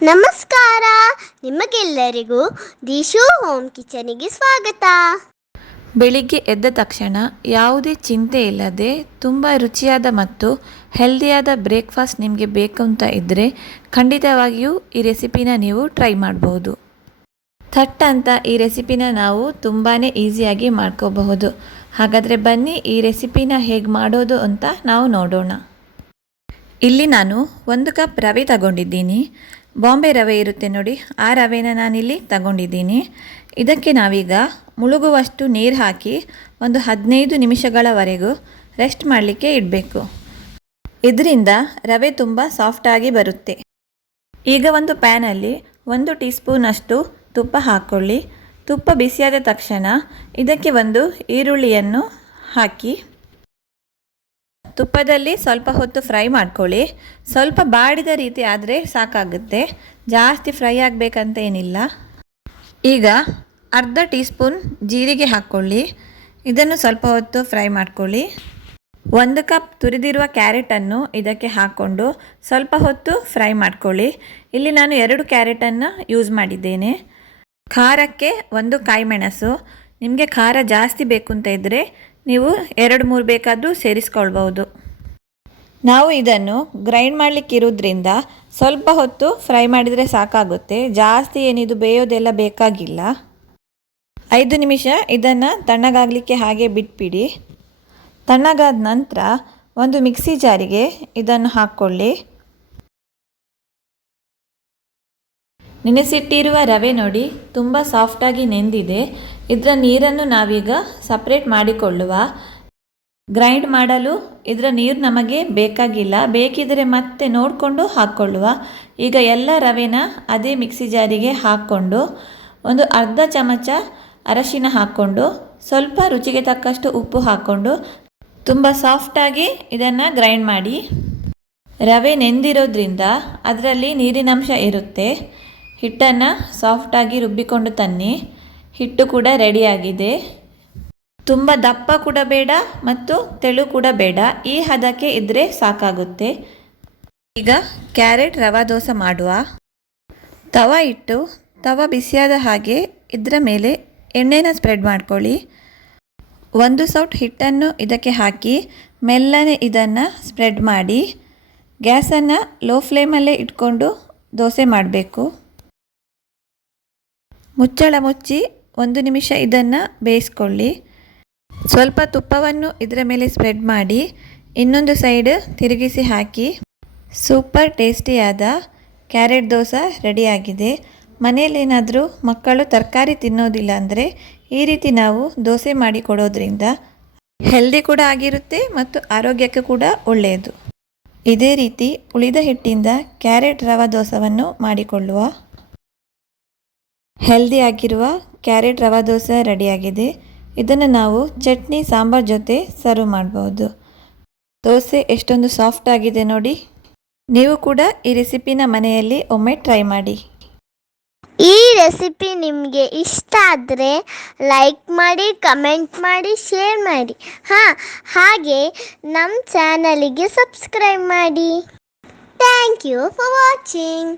ನಮಸ್ಕಾರ, ನಿಮಗೆಲ್ಲರಿಗೂ ದಿಶು ಹೋಮ್ ಕಿಚನಿಗೆ ಸ್ವಾಗತ. ಬೆಳಿಗ್ಗೆ ಎದ್ದ ತಕ್ಷಣ ಯಾವುದೇ ಚಿಂತೆ ಇಲ್ಲದೆ ತುಂಬ ರುಚಿಯಾದ ಮತ್ತು ಹೆಲ್ದಿಯಾದ ಬ್ರೇಕ್ಫಾಸ್ಟ್ ನಿಮಗೆ ಬೇಕು ಅಂತ ಇದ್ದರೆ ಖಂಡಿತವಾಗಿಯೂ ಈ ರೆಸಿಪಿನ ನೀವು ಟ್ರೈ ಮಾಡ್ಬೋದು. ಥಟ್ ಅಂತ ಈ ರೆಸಿಪಿನ ನಾವು ತುಂಬಾ ಈಸಿಯಾಗಿ ಮಾಡ್ಕೋಬಹುದು. ಹಾಗಾದರೆ ಬನ್ನಿ ಈ ರೆಸಿಪಿನ ಹೇಗೆ ಮಾಡೋದು ಅಂತ ನಾವು ನೋಡೋಣ. ಇಲ್ಲಿ ನಾನು 1 ಕಪ್ ರವೆ ತಗೊಂಡಿದ್ದೀನಿ. ಬಾಂಬೆ ರವೆ ಇರುತ್ತೆ ನೋಡಿ, ಆ ರವೆನ ನಾನಿಲ್ಲಿ ತಗೊಂಡಿದ್ದೀನಿ. ಇದಕ್ಕೆ ನಾವೀಗ ಮುಳುಗುವಷ್ಟು ನೀರು ಹಾಕಿ ಒಂದು 15 ನಿಮಿಷಗಳವರೆಗೂ ರೆಸ್ಟ್ ಮಾಡಲಿಕ್ಕೆ ಇಡಬೇಕು. ಇದರಿಂದ ರವೆ ತುಂಬ ಸಾಫ್ಟಾಗಿ ಬರುತ್ತೆ. ಈಗ ಒಂದು ಪ್ಯಾನಲ್ಲಿ 1 ಟೀ ಸ್ಪೂನಷ್ಟು ತುಪ್ಪ ಹಾಕ್ಕೊಳ್ಳಿ. ತುಪ್ಪ ಬಿಸಿಯಾದ ತಕ್ಷಣ ಇದಕ್ಕೆ ಒಂದು ಈರುಳ್ಳಿಯನ್ನು ಹಾಕಿ ತುಪ್ಪದಲ್ಲಿ ಸ್ವಲ್ಪ ಹೊತ್ತು ಫ್ರೈ ಮಾಡ್ಕೊಳ್ಳಿ. ಸ್ವಲ್ಪ ಬಾಡಿದ ರೀತಿ ಆದರೆ ಸಾಕಾಗುತ್ತೆ, ಜಾಸ್ತಿ ಫ್ರೈ ಆಗಬೇಕಂತ ಏನಿಲ್ಲ. ಈಗ ಅರ್ಧ ಟೀ ಸ್ಪೂನ್ ಜೀರಿಗೆ ಹಾಕ್ಕೊಳ್ಳಿ. ಇದನ್ನು ಸ್ವಲ್ಪ ಹೊತ್ತು ಫ್ರೈ ಮಾಡ್ಕೊಳ್ಳಿ. 1 ಕಪ್ ತುರಿದಿರುವ ಕ್ಯಾರೆಟನ್ನು ಇದಕ್ಕೆ ಹಾಕ್ಕೊಂಡು ಸ್ವಲ್ಪ ಹೊತ್ತು ಫ್ರೈ ಮಾಡ್ಕೊಳ್ಳಿ. ಇಲ್ಲಿ ನಾನು 2 ಕ್ಯಾರೆಟನ್ನು ಯೂಸ್ ಮಾಡಿದ್ದೇನೆ. ಖಾರಕ್ಕೆ 1 ಕಾಯಿ ಮೆಣಸು. ನಿಮಗೆ ಖಾರ ಜಾಸ್ತಿ ಬೇಕು ಅಂತ ಇದ್ದರೆ ನೀವು 2-3 ಬೇಕಾದರೂ ಸೇರಿಸ್ಕೊಳ್ಬೋದು. ನಾವು ಇದನ್ನು ಗ್ರೈಂಡ್ ಮಾಡಲಿಕ್ಕಿರೋದ್ರಿಂದ ಸ್ವಲ್ಪ ಹೊತ್ತು ಫ್ರೈ ಮಾಡಿದರೆ ಸಾಕಾಗುತ್ತೆ, ಜಾಸ್ತಿ ಏನಿದು ಬೇಯೋದೆಲ್ಲ ಬೇಕಾಗಿಲ್ಲ. 5 ನಿಮಿಷ ಇದನ್ನು ತಣ್ಣಗಾಗಲಿಕ್ಕೆ ಹಾಗೆ ಬಿಟ್ಬಿಡಿ. ತಣ್ಣಗಾದ ನಂತರ ಒಂದು ಮಿಕ್ಸಿ ಜಾರಿಗೆ ಇದನ್ನು ಹಾಕ್ಕೊಳ್ಳಿ. ನೆನೆಸಿಟ್ಟಿರುವ ರವೆ ನೋಡಿ ತುಂಬ ಸಾಫ್ಟಾಗಿ ನೆಂದಿದೆ. ಇದರ ನೀರನ್ನು ನಾವೀಗ ಸಪ್ರೇಟ್ ಮಾಡಿಕೊಳ್ಳುವ. ಗ್ರೈಂಡ್ ಮಾಡಲು ಇದರ ನೀರು ನಮಗೆ ಬೇಕಾಗಿಲ್ಲ, ಬೇಕಿದ್ದರೆ ಮತ್ತೆ ನೋಡಿಕೊಂಡು ಹಾಕ್ಕೊಳ್ಳುವ. ಈಗ ಎಲ್ಲ ರವೆನ ಅದೇ ಮಿಕ್ಸಿ ಜಾರಿಗೆ ಹಾಕ್ಕೊಂಡು ಒಂದು ಅರ್ಧ ಚಮಚ ಅರಶಿನ ಹಾಕ್ಕೊಂಡು ಸ್ವಲ್ಪ ರುಚಿಗೆ ತಕ್ಕಷ್ಟು ಉಪ್ಪು ಹಾಕ್ಕೊಂಡು ತುಂಬ ಸಾಫ್ಟಾಗಿ ಇದನ್ನು ಗ್ರೈಂಡ್ ಮಾಡಿ. ರವೆ ನೆಂದಿರೋದ್ರಿಂದ ಅದರಲ್ಲಿ ನೀರಿನಂಶ ಇರುತ್ತೆ. ಹಿಟ್ಟನ್ನು ಸಾಫ್ಟಾಗಿ ರುಬ್ಬಿಕೊಂಡು ತನ್ನಿ. ಹಿಟ್ಟು ಕೂಡ ರೆಡಿಯಾಗಿದೆ. ತುಂಬ ದಪ್ಪ ಕೂಡ ಬೇಡ ಮತ್ತು ತೆಳು ಕೂಡ ಬೇಡ, ಈ ಹದಕ್ಕೆ ಇದ್ದರೆ ಸಾಕಾಗುತ್ತೆ. ಈಗ ಕ್ಯಾರೆಟ್ ರವಾ ದೋಸೆ ಮಾಡುವ. ತವ ಇಟ್ಟು ತವ ಬಿಸಿಯಾದ ಹಾಗೆ ಇದರ ಮೇಲೆ ಎಣ್ಣೆನ ಸ್ಪ್ರೆಡ್ ಮಾಡ್ಕೊಳ್ಳಿ. 1 ಸೌಟ್ ಹಿಟ್ಟನ್ನು ಇದಕ್ಕೆ ಹಾಕಿ ಮೆಲ್ಲನೆ ಇದನ್ನು ಸ್ಪ್ರೆಡ್ ಮಾಡಿ. ಗ್ಯಾಸನ್ನು ಲೋ ಫ್ಲೇಮಲ್ಲೇ ಇಟ್ಕೊಂಡು ದೋಸೆ ಮಾಡಬೇಕು. ಮುಚ್ಚಳ ಮುಚ್ಚಿ 1 ನಿಮಿಷ ಇದನ್ನು ಬೇಯಿಸ್ಕೊಳ್ಳಿ. ಸ್ವಲ್ಪ ತುಪ್ಪವನ್ನು ಇದರ ಮೇಲೆ ಸ್ಪ್ರೆಡ್ ಮಾಡಿ ಇನ್ನೊಂದು ಸೈಡ್ ತಿರುಗಿಸಿ ಹಾಕಿ. ಸೂಪರ್ ಟೇಸ್ಟಿಯಾದ ಕ್ಯಾರೆಟ್ ದೋಸೆ ರೆಡಿಯಾಗಿದೆ. ಮನೆಯಲ್ಲೇನಾದರೂ ಮಕ್ಕಳು ತರಕಾರಿ ತಿನ್ನೋದಿಲ್ಲ ಅಂದರೆ ಈ ರೀತಿ ನಾವು ದೋಸೆ ಮಾಡಿ ಕೊಡೋದ್ರಿಂದ ಹೆಲ್ದಿ ಕೂಡ ಆಗಿರುತ್ತೆ ಮತ್ತು ಆರೋಗ್ಯಕ್ಕೆ ಕೂಡ ಒಳ್ಳೆಯದು. ಇದೇ ರೀತಿ ಉಳಿದ ಹಿಟ್ಟಿಂದ ಕ್ಯಾರೆಟ್ ರವಾ ದೋಸೆಯನ್ನು ಮಾಡಿಕೊಳ್ಳುವ. ಹೆಲ್ದಿಯಾಗಿರುವ ಕ್ಯಾರೆಟ್ ರವಾ ದೋಸೆ ರೆಡಿಯಾಗಿದೆ. ಇದನ್ನು ನಾವು ಚಟ್ನಿ ಸಾಂಬಾರ್ ಜೊತೆ ಸರ್ವ್ ಮಾಡ್ಬೋದು. ದೋಸೆ ಎಷ್ಟೊಂದು ಸಾಫ್ಟ್ ಆಗಿದೆ ನೋಡಿ. ನೀವು ಕೂಡ ಈ ರೆಸಿಪಿನ ಮನೆಯಲ್ಲಿ ಒಮ್ಮೆ ಟ್ರೈ ಮಾಡಿ. ಈ ರೆಸಿಪಿ ನಿಮಗೆ ಇಷ್ಟ ಆದರೆ ಲೈಕ್ ಮಾಡಿ, ಕಮೆಂಟ್ ಮಾಡಿ, ಶೇರ್ ಮಾಡಿ. ಹಾಗೆ ನಮ್ಮ ಚಾನಲಿಗೆ ಸಬ್ಸ್ಕ್ರೈಬ್ ಮಾಡಿ. Thank you for watching.